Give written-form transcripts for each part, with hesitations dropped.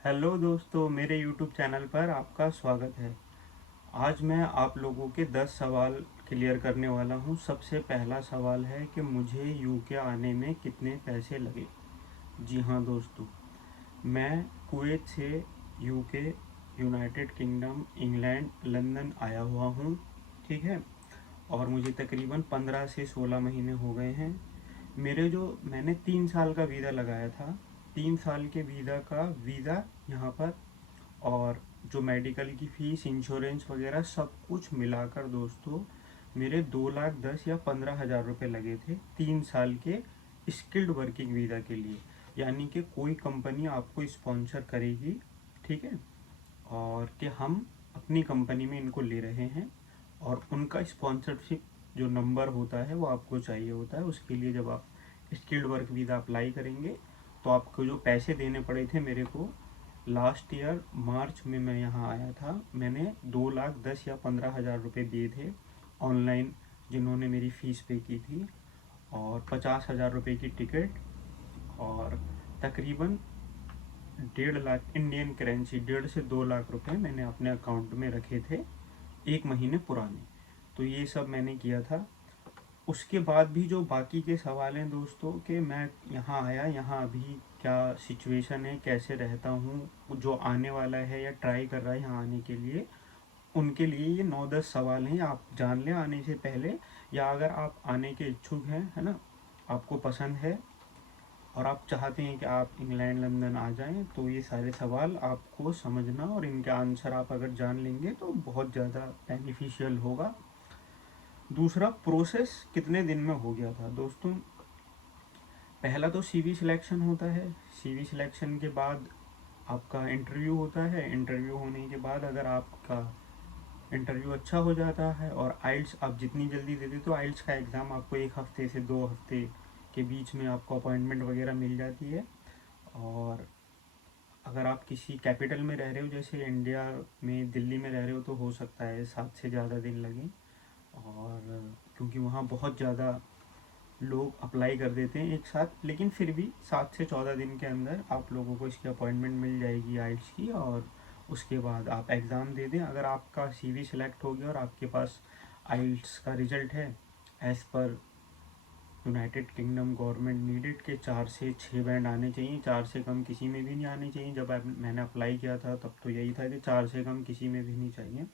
Hello दोस्तों, मेरे YouTube channel पर आपका स्वागत है। आज मैं आप लोगों के 10 सवाल क्लियर करने वाला हूं। सबसे पहला सवाल है कि मुझे यूके आने में कितने पैसे लगे। जी हाँ दोस्तों, मैं कुवैत से UK, United kingdom, England, London आया हुआ हूँ। ठीक है, और मुझे तकरीबन 15 से 16 महीने हो गए हैं। मैंने 3 साल का वीज़ा लगाया था। 3 साल के वीज़ा यहाँ पर, और जो मेडिकल की फ़ीस, इंश्योरेंस वगैरह सब कुछ मिलाकर दोस्तों मेरे 2,10,000 या 15,000 रुपये लगे थे 3 साल के स्किल्ड वर्किंग वीज़ा के लिए। यानी कि कोई कंपनी आपको स्पॉन्सर करेगी, ठीक है, और कि हम अपनी कंपनी में इनको ले रहे हैं, और उनका स्पॉन्सरशिप जो नंबर होता है वो आपको चाहिए होता है। उसके लिए जब आप स्किल्ड वर्क वीज़ा अप्लाई करेंगे तो आपको जो पैसे देने पड़े थे मेरे को, लास्ट ईयर मार्च में मैं यहाँ आया था, मैंने 2,10,000 या 15,000 रुपये दिए थे ऑनलाइन, जिन्होंने मेरी फ़ीस पे की थी, और 50,000 रुपये की टिकट, और तकरीबन 1.5 लाख इंडियन करेंसी, 1.5 से 2 लाख रुपए मैंने अपने अकाउंट में रखे थे 1 महीने पुराने। तो ये सब मैंने किया था। उसके बाद भी जो बाकी के सवाल हैं दोस्तों, कि मैं यहाँ आया, यहाँ अभी क्या सिचुएशन है, कैसे रहता हूँ, जो आने वाला है या ट्राई कर रहा है यहाँ आने के लिए, उनके लिए ये 9-10 सवाल हैं, आप जान लें आने से पहले। या अगर आप आने के इच्छुक हैं, है ना, आपको पसंद है और आप चाहते हैं कि आप इंग्लैंड, लंदन आ जाएं, तो ये सारे सवाल आपको समझना और इनके आंसर आप अगर जान लेंगे तो बहुत ज़्यादा बेनिफिशियल होगा। दूसरा, प्रोसेस कितने दिन में हो गया था दोस्तों। पहला तो सीवी सिलेक्शन होता है। सीवी सिलेक्शन के बाद आपका इंटरव्यू होता है। इंटरव्यू होने के बाद अगर आपका इंटरव्यू अच्छा हो जाता है, और आइल्स आप जितनी जल्दी दे देते, तो आइल्स का एग्ज़ाम आपको 1 हफ्ते से 2 हफ्ते के बीच में आपको अपॉइंटमेंट वगैरह मिल जाती है। और अगर आप किसी कैपिटल में रह रहे हो, जैसे इंडिया में दिल्ली में रह रहे हो, तो हो सकता है 7 से ज़्यादा दिन लगें। और क्योंकि वहाँ बहुत ज़्यादा लोग अप्लाई कर देते हैं एक साथ, लेकिन फिर भी 7 से 14 दिन के अंदर आप लोगों को इसकी अपॉइंटमेंट मिल जाएगी आइल्स की। और उसके बाद आप एग्ज़ाम दे दें। अगर आपका सीवी सिलेक्ट हो गया और आपके पास आइल्स का रिज़ल्ट है as per United kingdom government needed के 4 से 6 बैंड आने चाहिए, 4 से कम किसी में भी नहीं आने चाहिए। जब मैंने अप्लाई किया था तब तो यही था कि 4 से कम किसी में भी नहीं चाहिए,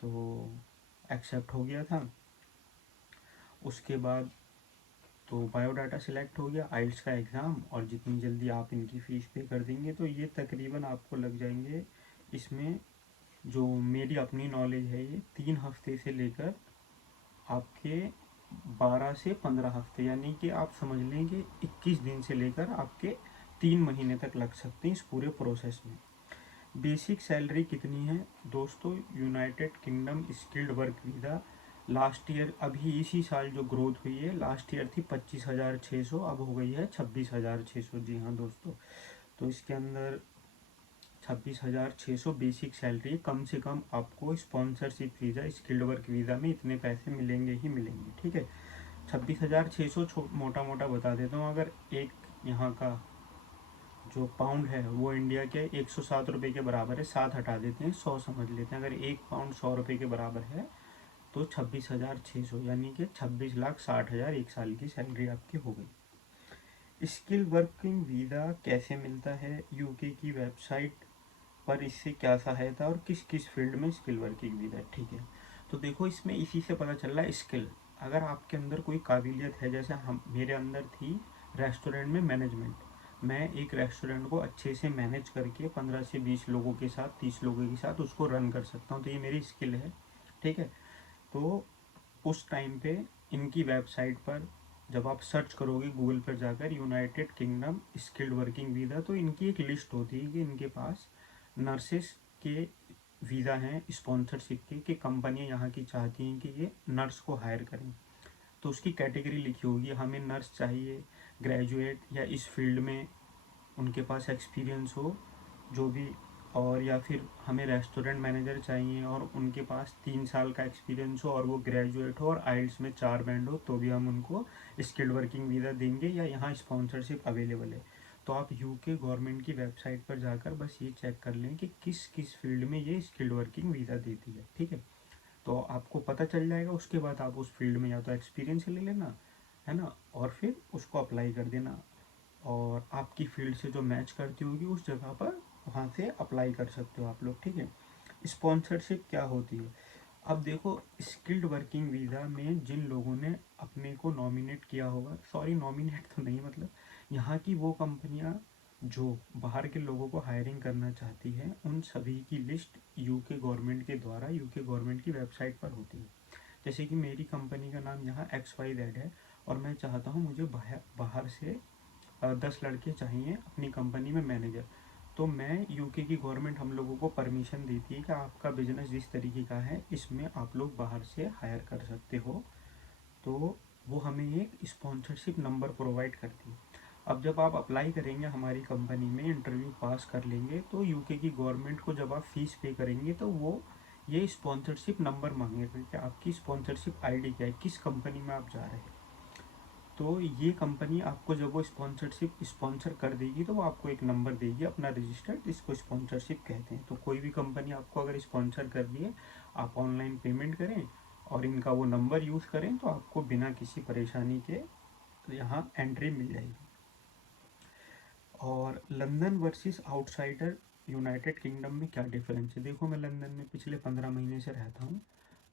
तो एक्सेप्ट हो गया था। उसके बाद तो बायोडाटा सिलेक्ट हो गया, आइल्स का एग्ज़ाम, और जितनी जल्दी आप इनकी फ़ीस पे कर देंगे तो ये तकरीबन आपको लग जाएंगे इसमें, जो मेरी अपनी नॉलेज है, ये 3 हफ्ते से लेकर आपके 12 से 15 हफ्ते, यानी कि आप समझ लें कि 21 दिन से लेकर आपके 3 महीने तक लग सकते हैं इस पूरे प्रोसेस में। बेसिक सैलरी कितनी है दोस्तों, United kingdom skilled work visa last year, अभी इसी साल जो ग्रोथ हुई है, लास्ट ईयर थी 25,600, अब हो गई है 26,600। जी हाँ दोस्तों, तो इसके अंदर 26,600 बेसिक सैलरी। कम से कम आपको sponsorship visa, skilled work visa में इतने पैसे मिलेंगे ही मिलेंगे, ठीक है। 26,600 मोटा मोटा बता देता हूँ। अगर एक यहाँ का जो पाउंड है वो इंडिया के 107 रुपये के बराबर है, 7 हटा देते हैं, 100 समझ लेते हैं। अगर एक पाउंड 100 रुपये के बराबर है तो 26,600, यानी कि 26,60,000 एक साल की सैलरी आपकी हो गई। स्किल वर्किंग वीज़ा कैसे मिलता है, यूके की वेबसाइट पर इससे क्या सहायता, और किस किस फील्ड में स्किल वर्किंग वीज़ा, ठीक है। तो देखो, इसमें इसी से पता चल रहा है स्किल, अगर आपके अंदर कोई काबिलियत है, जैसे हम मेरे अंदर थी रेस्टोरेंट में मैनेजमेंट, मैं एक रेस्टोरेंट को अच्छे से मैनेज करके 15 से 20 लोगों के साथ, 30 लोगों के साथ उसको रन कर सकता हूँ, तो ये मेरी स्किल है, ठीक है। तो उस टाइम पे इनकी वेबसाइट पर जब आप सर्च करोगे गूगल पर जाकर United kingdom skilled working visa, तो इनकी एक लिस्ट होती है कि इनके पास नर्सेस के वीज़ा हैं स्पॉन्सरशिप के, कि कंपनियां यहाँ की चाहती हैं कि ये नर्स को हायर करें, तो उसकी कैटेगरी लिखी होगी, हमें नर्स चाहिए, ग्रेजुएट या इस फील्ड में उनके पास एक्सपीरियंस हो जो भी, और या फिर हमें रेस्टोरेंट मैनेजर चाहिए और उनके पास 3 साल का एक्सपीरियंस हो और वो ग्रेजुएट हो और आइल्स में 4 बैंड हो, तो भी हम उनको स्किल्ड वर्किंग वीज़ा देंगे, या यहाँ स्पॉन्सरशिप अवेलेबल है। तो आप यूके गवर्नमेंट की वेबसाइट पर जाकर बस ये चेक कर लें कि किस किस फील्ड में ये स्किल्ड वर्किंग वीज़ा देती है, ठीक है। तो आपको पता चल जाएगा, उसके बाद आप उस फील्ड में या तो एक्सपीरियंस ले लेना, है ना, और फिर उसको अप्लाई कर देना, और आपकी फील्ड से जो मैच करती होगी उस जगह पर वहाँ से अप्लाई कर सकते हो आप लोग, ठीक है। स्पॉन्सरशिप क्या होती है? अब देखो, स्किल्ड वर्किंग वीज़ा में जिन लोगों ने अपने को नॉमिनेट किया होगा, सॉरी नॉमिनेट तो नहीं, मतलब यहाँ की वो कंपनियाँ जो बाहर के लोगों को हायरिंग करना चाहती हैं, उन सभी की लिस्ट यूके गवर्नमेंट के द्वारा यूके गवर्नमेंट की वेबसाइट पर होती है। जैसे कि मेरी कंपनी का नाम यहाँ XYZ है, और मैं चाहता हूँ मुझे बाहर से 10 लड़के चाहिए अपनी कंपनी में मैनेजर। तो मैं यूके की गवर्नमेंट हम लोगों को परमिशन देती है कि आपका बिजनेस जिस तरीके का है इसमें आप लोग बाहर से हायर कर सकते हो। तो वो हमें एक स्पॉन्सरशिप नंबर प्रोवाइड करती है। अब जब आप अप्लाई करेंगे हमारी कंपनी में, इंटरव्यू पास कर लेंगे, तो यूके की गवर्नमेंट को जब आप फीस पे करेंगे तो वो ये स्पॉन्सरशिप नंबर मांगेगा कि आपकी स्पॉन्सरशिप आईडी क्या है, किस कंपनी में आप जा रहे हैं। तो ये कंपनी आपको जब वो स्पॉन्सरशिप स्पॉन्सर कर देगी तो वो आपको एक नंबर देगी अपना रजिस्टर्ड, जिसको स्पॉन्सरशिप कहते हैं। तो कोई भी कंपनी आपको अगर स्पॉन्सर कर दिए, आप ऑनलाइन पेमेंट करें और इनका वो नंबर यूज़ करें तो आपको बिना किसी परेशानी के यहाँ एंट्री मिल जाएगी। और London versus outsider United kingdom में क्या डिफरेंस है? देखो, मैं लंदन में पिछले 15 महीने से रहता हूँ,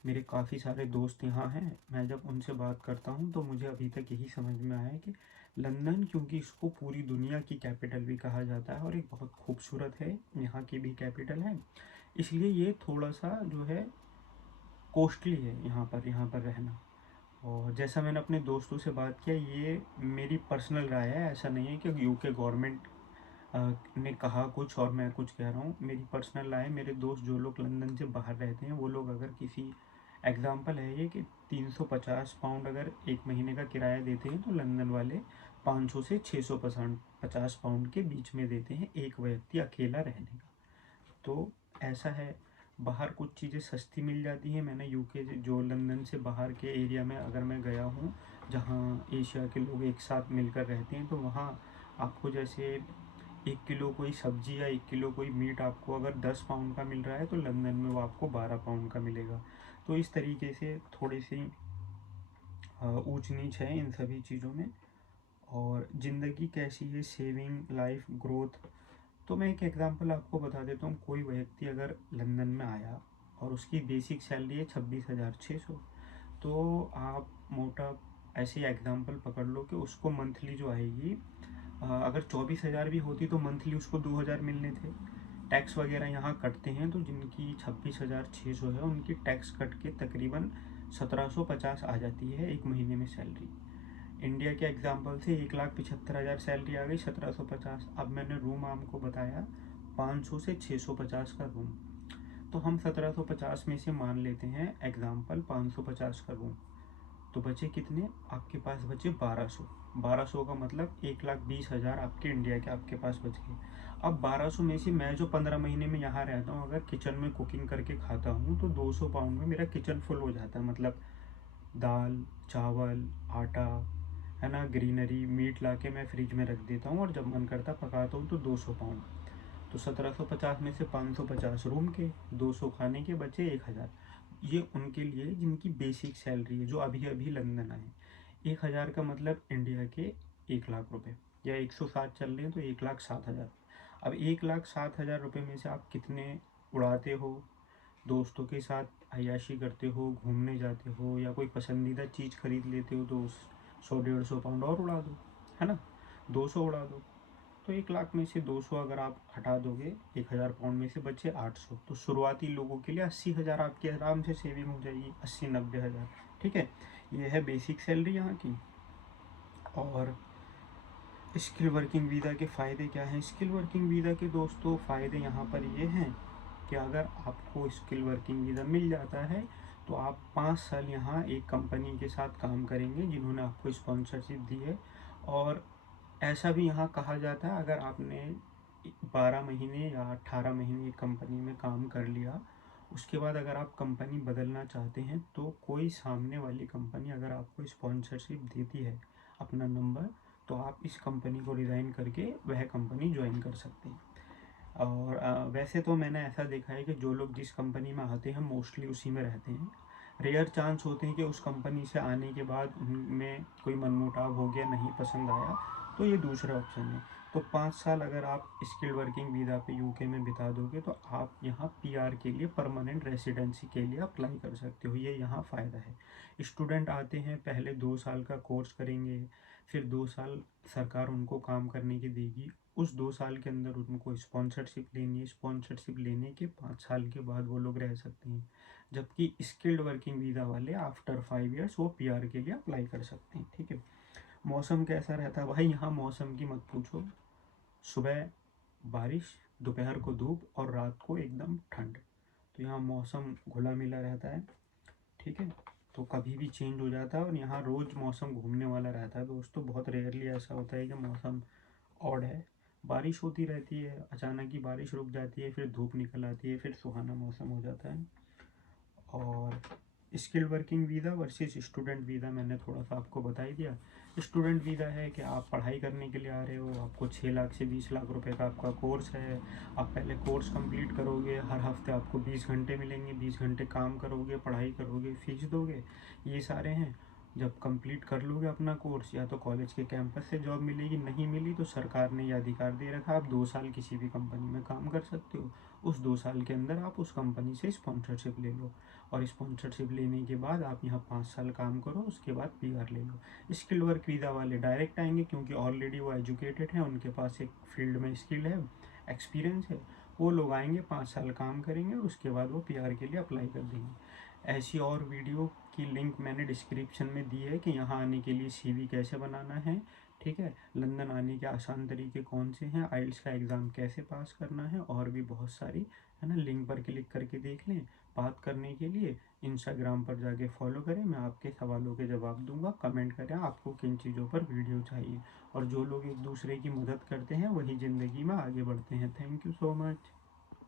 मेरे काफ़ी सारे दोस्त यहाँ हैं। मैं जब उनसे बात करता हूँ तो मुझे अभी तक यही समझ में आया है कि लंदन, क्योंकि इसको पूरी दुनिया की कैपिटल भी कहा जाता है और एक बहुत खूबसूरत है, यहाँ की भी कैपिटल है, इसलिए ये थोड़ा सा जो है कॉस्टली है यहाँ पर रहना। और जैसा मैंने अपने दोस्तों से बात किया, ये मेरी पर्सनल राय है, ऐसा नहीं है कि यूके गवर्नमेंट ने कहा कुछ और मैं कुछ कह रहा हूँ। मेरी पर्सनल राय है, मेरे दोस्त जो लोग लंदन से बाहर रहते हैं वो लोग अगर किसी, एग्ज़ाम्पल है ये कि 350 पाउंड अगर एक महीने का किराया देते हैं तो लंदन वाले 500 से 650 पाउंड के बीच में देते हैं एक व्यक्ति अकेला रहने का। तो ऐसा है, बाहर कुछ चीज़ें सस्ती मिल जाती हैं। मैंने यूके जो लंदन से बाहर के एरिया में अगर मैं गया हूँ जहाँ एशिया के लोग एक साथ मिलकर रहते हैं, तो वहाँ आपको जैसे 1 किलो कोई सब्जी या 1 किलो कोई मीट आपको अगर 10 पाउंड का मिल रहा है तो लंदन में वो आपको 12 पाउंड का मिलेगा। तो इस तरीके से थोड़ी सी ऊंच नीच है इन सभी चीज़ों में। और ज़िंदगी कैसी है, सेविंग, लाइफ, ग्रोथ, तो मैं एक एग्जांपल आपको बता देता हूँ। कोई व्यक्ति अगर लंदन में आया और उसकी बेसिक सैलरी है 26,600, तो आप मोटा ऐसे एग्जांपल पकड़ लो कि उसको मंथली जो आएगी, अगर 24,000 भी होती तो मंथली उसको 2,000 मिलने थे। टैक्स वगैरह यहाँ कटते हैं, तो जिनकी 26,600 है उनकी टैक्स कट के तकरीबन 1,750 आ जाती है एक महीने में सैलरी। इंडिया के एग्जाम्पल से 1,75,000 सैलरी आ गई, 1,750। अब मैंने रूम आपको बताया 500 से 650 का रूम, तो हम 1,750 में से मान लेते हैं एग्जाम्पल 550 का रूम, तो बचे कितने आपके पास? बचे 1200। 1200 का मतलब 1,20,000 आपके इंडिया के आपके पास बच गए। अब 1200 में से मैं जो 15 महीने में यहाँ रहता हूँ अगर किचन में कुकिंग करके खाता हूँ तो 200 पाउंड में मेरा किचन फुल हो जाता है। मतलब दाल, चावल, आटा, है ना, ग्रीनरी, मीट ला के मैं फ्रिज में रख देता हूँ और जब मन करता पकाता हूँ तो 200 पाउंड। तो 1,750 में से 550 रूम के, 200 खाने के, बचे 1,000। ये उनके लिए जिनकी बेसिक सैलरी है, जो अभी अभी लंदन आए। 1,000 का मतलब इंडिया के 1,00,000 रुपये, या 160 चल रहे हैं तो 1,07,000। अब 1,07,000 रुपये में से आप कितने उड़ाते हो? दोस्तों के साथ अय्याशी करते हो, घूमने जाते हो, या कोई पसंदीदा चीज़ खरीद लेते हो तो 100-150 पाउंड और उड़ा दो, है ना, 200 उड़ा दो। तो 1,00,000 में से 200 अगर आप हटा दोगे, 1,000 पाउंड में से बचे 800, तो शुरुआती लोगों के लिए 80,000 आपकी आराम से सेविंग हो जाएगी, 80-90,000, ठीक है। ये है बेसिक सैलरी यहाँ की। और स्किल वर्किंग वीज़ा के फ़ायदे क्या हैं? स्किल वर्किंग वीज़ा के दोस्तों फ़ायदे यहाँ पर ये हैं कि अगर आपको स्किल वर्किंग वीज़ा मिल जाता है तो आप 5 साल यहाँ एक कंपनी के साथ काम करेंगे जिन्होंने आपको स्पॉन्सरशिप दी है। और ऐसा भी यहाँ कहा जाता है, अगर आपने 12 महीने या 18 महीने एक कंपनी में काम कर लिया, उसके बाद अगर आप कंपनी बदलना चाहते हैं तो कोई सामने वाली कंपनी अगर आपको स्पॉन्सरशिप देती है अपना नंबर, तो आप इस कंपनी को रिज़ाइन करके वह कंपनी ज्वाइन कर सकते हैं। और वैसे तो मैंने ऐसा देखा है कि जो लोग जिस कंपनी में आते हैं मोस्टली उसी में रहते हैं। रेयर चांस होते हैं कि उस कंपनी से आने के बाद उनमें कोई मनमुटाव हो गया, नहीं पसंद आया, तो ये दूसरा ऑप्शन है। तो 5 साल अगर आप स्किल्ड वर्किंग वीज़ा पे यूके में बिता दोगे तो आप यहाँ पीआर के लिए, परमानेंट रेसिडेंसी के लिए अप्लाई कर सकते हो। ये यहाँ फ़ायदा है। स्टूडेंट आते हैं, पहले 2 साल का कोर्स करेंगे, फिर 2 साल सरकार उनको काम करने की देगी। उस 2 साल के अंदर उनको स्पॉन्सरशिप लेनी है। स्पॉन्सरशिप लेने के 5 साल के बाद वो लोग रह सकते हैं। जबकि स्किल्ड वर्किंग वीज़ा वाले आफ्टर 5 ईयर्स वो पीआर के लिए अप्लाई कर सकते हैं। ठीक है। मौसम कैसा रहता है भाई? यहाँ मौसम की मत पूछो। सुबह बारिश, दोपहर को धूप और रात को एकदम ठंड। तो यहाँ मौसम घुला मिला रहता है। ठीक है। तो कभी भी चेंज हो जाता है और यहाँ रोज़ मौसम घूमने वाला रहता है दोस्तों। बहुत रेयरली ऐसा होता है कि मौसम ऑड है। बारिश होती रहती है, अचानक ही बारिश रुक जाती है, फिर धूप निकल आती है, फिर सुहाना मौसम हो जाता है। और skilled working visa versus student visa मैंने थोड़ा सा आपको बता ही दिया। स्टूडेंट वीज़ा है कि आप पढ़ाई करने के लिए आ रहे हो, आपको 6 लाख से 20 लाख रुपए का आपका कोर्स है। आप पहले कोर्स कंप्लीट करोगे, हर हफ्ते आपको 20 घंटे मिलेंगे, 20 घंटे काम करोगे, पढ़ाई करोगे, फीस दोगे, ये सारे हैं। जब कंप्लीट कर लोगे अपना कोर्स, या तो कॉलेज के कैंपस से जॉब मिलेगी, नहीं मिली तो सरकार ने यह अधिकार दे रखा, आप 2 साल किसी भी कंपनी में काम कर सकते हो। उस 2 साल के अंदर आप उस कंपनी से स्पॉन्सरशिप ले लो, और स्पॉन्सरशिप लेने के बाद आप यहाँ 5 साल काम करो, उसके बाद पीआर ले लो। स्किल्ड वर्क वीज़ा वाले डायरेक्ट आएंगे, क्योंकि ऑलरेडी वो एजुकेटेड हैं, उनके पास एक फील्ड में स्किल है, एक्सपीरियंस है। वो लोग आएंगे, 5 साल काम करेंगे और उसके बाद वो पीआर के लिए अप्लाई कर देंगे। ऐसी और वीडियो की लिंक मैंने डिस्क्रिप्शन में दी है कि यहाँ आने के लिए सीवी कैसे बनाना है। ठीक है। लंदन आने के आसान तरीके कौन से हैं, आइल्स का एग्ज़ाम कैसे पास करना है, और भी बहुत सारी, है ना। लिंक पर क्लिक करके देख लें। बात करने के लिए इंस्टाग्राम पर जाके फॉलो करें, मैं आपके सवालों के जवाब दूंगा। कमेंट करें आपको किन चीज़ों पर वीडियो चाहिए। और जो लोग एक दूसरे की मदद करते हैं वही ज़िंदगी में आगे बढ़ते हैं। Thank you so much.